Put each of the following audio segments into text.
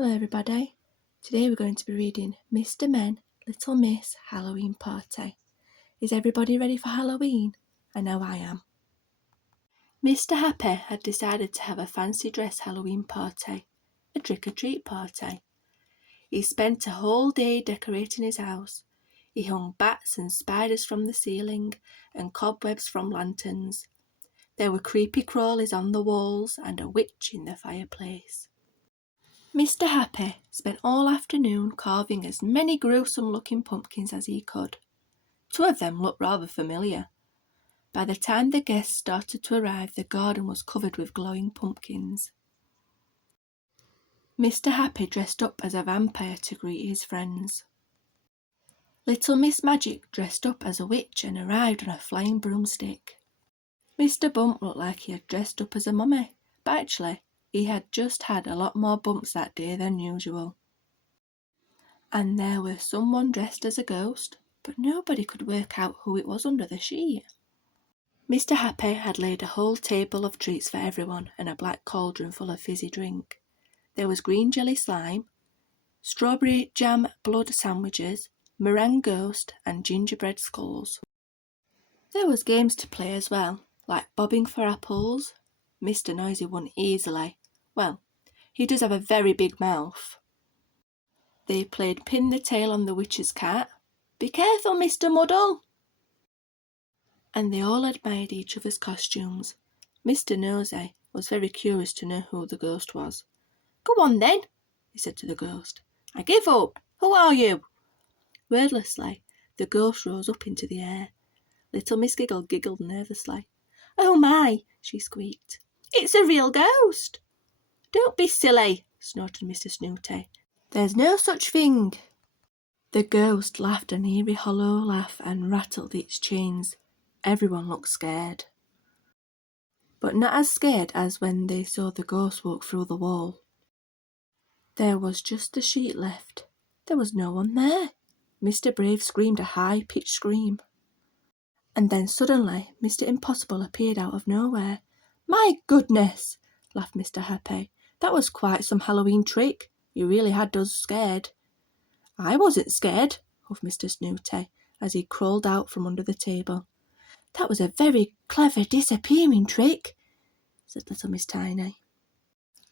Hello everybody, today we're going to be reading Mr. Men, Little Miss Halloween Party. Is everybody ready for Halloween? I know I am. Mr. Happy had decided to have a fancy dress Halloween party, a trick-or-treat party. He spent a whole day decorating his house. He hung bats and spiders from the ceiling and cobwebs from lanterns. There were creepy crawlies on the walls and a witch in the fireplace. Mr. Happy spent all afternoon carving as many gruesome-looking pumpkins as he could. Two of them looked rather familiar. By the time the guests started to arrive, the garden was covered with glowing pumpkins. Mr. Happy dressed up as a vampire to greet his friends. Little Miss Magic dressed up as a witch and arrived on a flying broomstick. Mr. Bump looked like he had dressed up as a mummy, but actually, he had just had a lot more bumps that day than usual. And there was someone dressed as a ghost, but nobody could work out who it was under the sheet. Mr. Happy had laid a whole table of treats for everyone and a black cauldron full of fizzy drink. There was green jelly slime, strawberry jam blood sandwiches, meringue ghost and gingerbread skulls. There was games to play as well, like bobbing for apples. Mr. Noisy won easily. Well, he does have a very big mouth. They played pin the tail on the witch's cat. Be careful, Mr. Muddle! And they all admired each other's costumes. Mr. Nosey was very curious to know who the ghost was. Go on then, he said to the ghost. I give up. Who are you? Wordlessly, the ghost rose up into the air. Little Miss Giggle giggled nervously. Oh my, she squeaked. It's a real ghost. Don't be silly, snorted Mr. Snooty. There's no such thing. The ghost laughed an eerie hollow laugh and rattled its chains. Everyone looked scared. But not as scared as when they saw the ghost walk through the wall. There was just the sheet left. There was no one there. Mr. Brave screamed a high-pitched scream. And then suddenly Mr. Impossible appeared out of nowhere. My goodness, laughed Mr. Happy. That was quite some Halloween trick. You really had us scared. I wasn't scared, huffed Mr. Snooty as he crawled out from under the table. That was a very clever disappearing trick, said little Miss Tiny.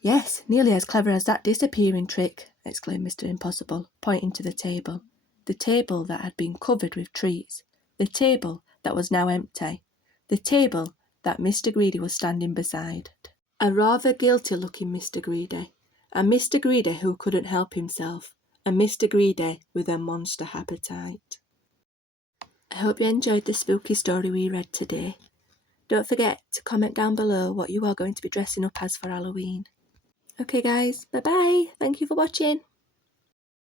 Yes, nearly as clever as that disappearing trick, exclaimed Mr. Impossible, pointing to the table that had been covered with treats, the table that was now empty, the table that Mr. Greedy was standing beside. A rather guilty-looking Mr. Greedy, a Mr. Greedy who couldn't help himself, a Mr. Greedy with a monster appetite. I hope you enjoyed the spooky story we read today. Don't forget to comment down below what you are going to be dressing up as for Halloween. Okay guys, bye bye, thank you for watching.